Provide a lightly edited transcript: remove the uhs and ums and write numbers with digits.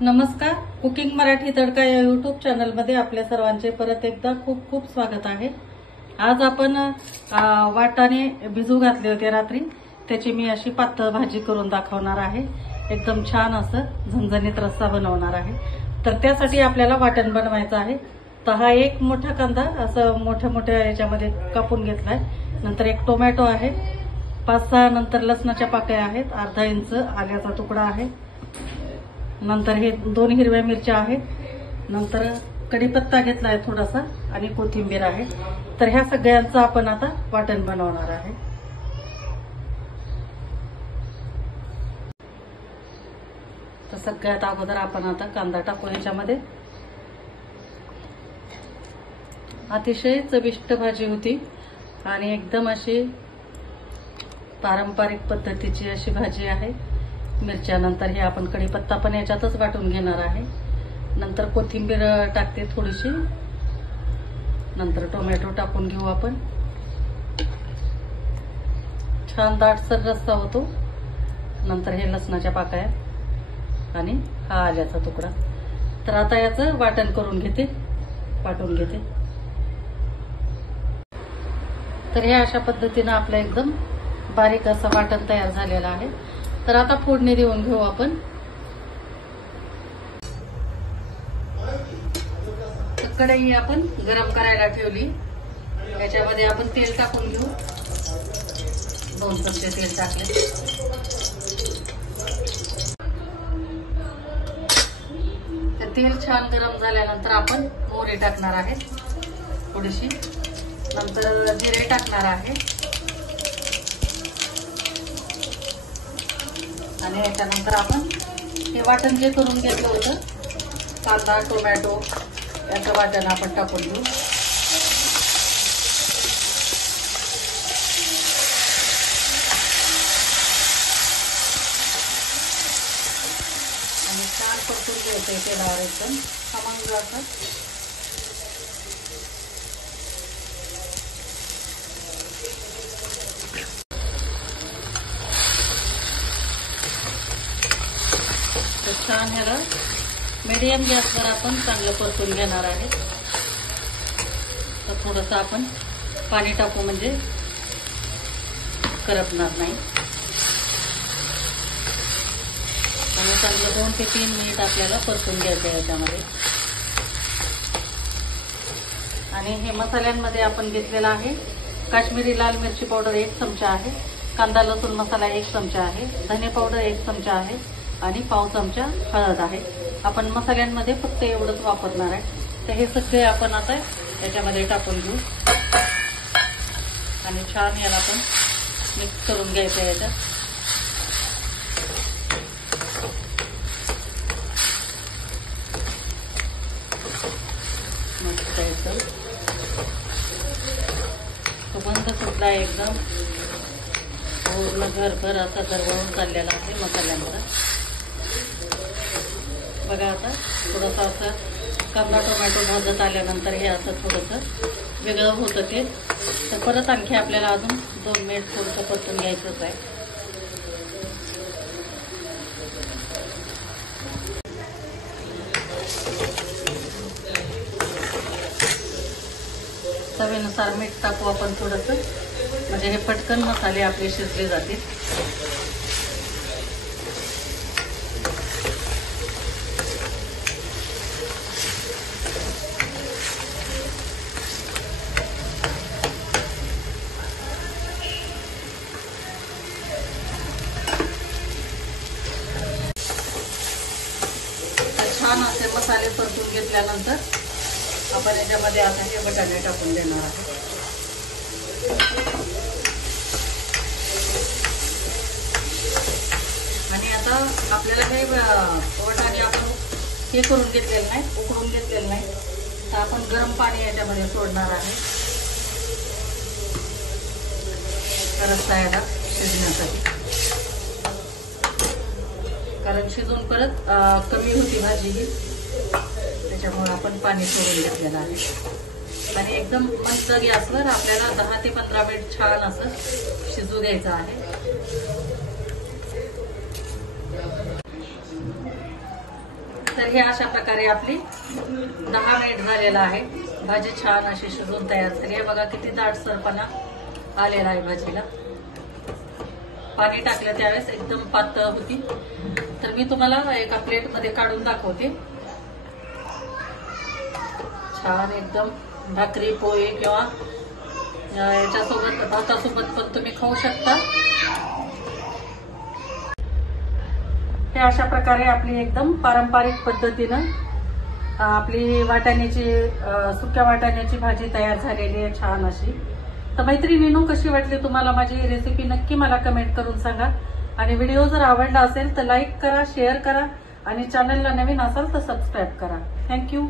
नमस्कार, कुकिंग मराठी तडका या यूट्यूब चॅनलमध्ये आपल्या सर्वांचे परत एकदा खूप खूप स्वागत आहे। आज आपण वाटाणे भिजू घातले होते रात्री, त्याची मी अशी पातळ भाजी करून दाखवणार आहे। एकदम छान असं झणझणीत रस्सा बनवणार आहे। तर त्यासाठी आपल्याला वाटण बनवायचं आहे। तर हा एक मोठा कांदा असं मोठ्या मोठ्या याच्यामध्ये कापून घेतलाय। नंतर एक टोमॅटो आहे, 5-6 नंतर लसणाच्या पाकळ्या आहेत, अर्धा इंच आल्याचा तुकडा आहे, नंतर हे 2 हिरव्या मिरच्या आहेत, नंतर कढीपत्ता घेतलाय थोडासा आणि कोथिंबीर आहे। तर ह्या सगळ्यांचं आपण आता वाटण बनवणार आहे। तर सगळ्यात अगोदर आपण आता कांदा टाकू ह्याच्यामध्ये। अतिशय चविष्ट भाजी होती आणि एकदम अशी पारंपरिक पद्धतीची अशी भाजी आहे। मिरच्यानंतर हे आपण कढीपत्ता पण याच्यातच वाटून घेणार आहे। नंतर कोथिंबीर टाकते थोडीशी, नंतर टोमॅटो टाकून घेऊ आपण। छान दाटसर रस्सा होतो। नंतर हे लसणाच्या पाकळ्या आणि हा आल्याचा तुकडा। तर आता याचं वाटण करून घेते, वाटून घेते। तर हे अशा पद्धतीने आपलं एकदम बारीक असं वाटण तयार झालेलं आहे। तर आता फोडणी देऊन घेऊ आपण। कढई आपण गरम करायला ठेवली, याच्यामध्ये आपण तेल टाकून घेऊ। 2 चमचे तेल टाकले। तर तेल छान गरम झाल्यानंतर आपण मोहरी टाकणार आहे थोडीशी, नंतर जिरे टाकणार आहे आणि याच्यानंतर आपण हे वाटण जे करून घेतलं होतं कांदा टोमॅटो याचं वाटण आपण टाकून घेऊ। आणि छान परतून घ्यायचं तेलावर एकदम खमंग असं। छान ह्याला मीडियम गॅसवर आपण चांगलं परतून घेणार आहे। तर थोडंसं आपण पाणी टाकू म्हणजे करपणार नाही। आणि चांगलं 2 ते 3 मिनिट आपल्याला परतून घ्यायचं आहे याच्यामध्ये। आणि हे मसाल्यांमध्ये आपण घेतलेला आहे काश्मीरी लाल मिरची पावडर 1 चमचा आहे, कांदा लसूण मसाला 1 चमचा आहे, धने पावडर 1 चमचा आहे आणि पाव चमचा हळद आहे। आपण मसाल्यांमध्ये फक्त एवढंच वापरणार आहे। तर हे सगळे आपण आता याच्यामध्ये टाकून घेऊ आणि छान याला आपण मिक्स करून घ्यायचं याच्यात। मस्त यायचं सुगंध सुटला एकदम, पूर्ण घरभर असा दरवळून चाललेला आहे मसाल्यांचा। बघा आता थोडंसं असं कांदा टोमॅटो भाजत आल्यानंतर हे असं थोडंसं वेगळं होतं ते। तर परत आणखी आपल्याला अजून 2 मिनिट थोडंसं परतून घ्यायचंच आहे। चवीनुसार मीठ टाकू आपण थोडंसं, म्हणजे हे पटकन मसाले आपले शिजले जातील। छान असे मसाले परतून घेतल्यानंतर आपण याच्यामध्ये आता हे बटाटे टाकून देणार आहे। आणि आता आपल्याला हे बटाटे आपण हे करून घेतलेलं नाही, उकळून घेतलेलं नाही, तर आपण गरम पाणी याच्यामध्ये सोडणार आहे रस्सा याला शिजण्यासाठी। कारण शिजून परत कमी होती भाजी ही, त्याच्यामुळे आपण पाणी सोडून घेतलेलं आहे। आणि एकदम मंद गॅसवर आपल्याला 10 ते 15 मिनिट छान असं शिजू द्यायचं आहे। तर हे अशा प्रकारे आपली 10 मिनिट झालेला आहे. भाजी छान अशी शिजून तयार झाली आहे. बघा किती दाटसरपणा आलेला आहे भाजीला. पाणी टाकलं त्यावेळेस एकदम पातळ होती. तर मी तुम्हाला एका प्लेटमध्ये काढून दाखवते. छान एकदम भाकरी पोळी किंवा याच्यासोबत भातासोबत पण तुम्ही खाऊ शकता. हे अशा प्रकारे आपली एकदम पारंपरिक पद्धतीनं आपली वाटाण्याची सुक्या वाटाण्याची भाजी तयार झालेली आहे छान अशी. तर मैत्रिणींनो, कशी वाटली तुम्हाला माझी रेसिपी नक्की मला कमेंट करून सांगा. आणि व्हिडिओ जर आवडला असेल तर लाईक करा, शेअर करा आणि चॅनलला नवीन असाल तर सबस्क्राईब करा. थँक्यू.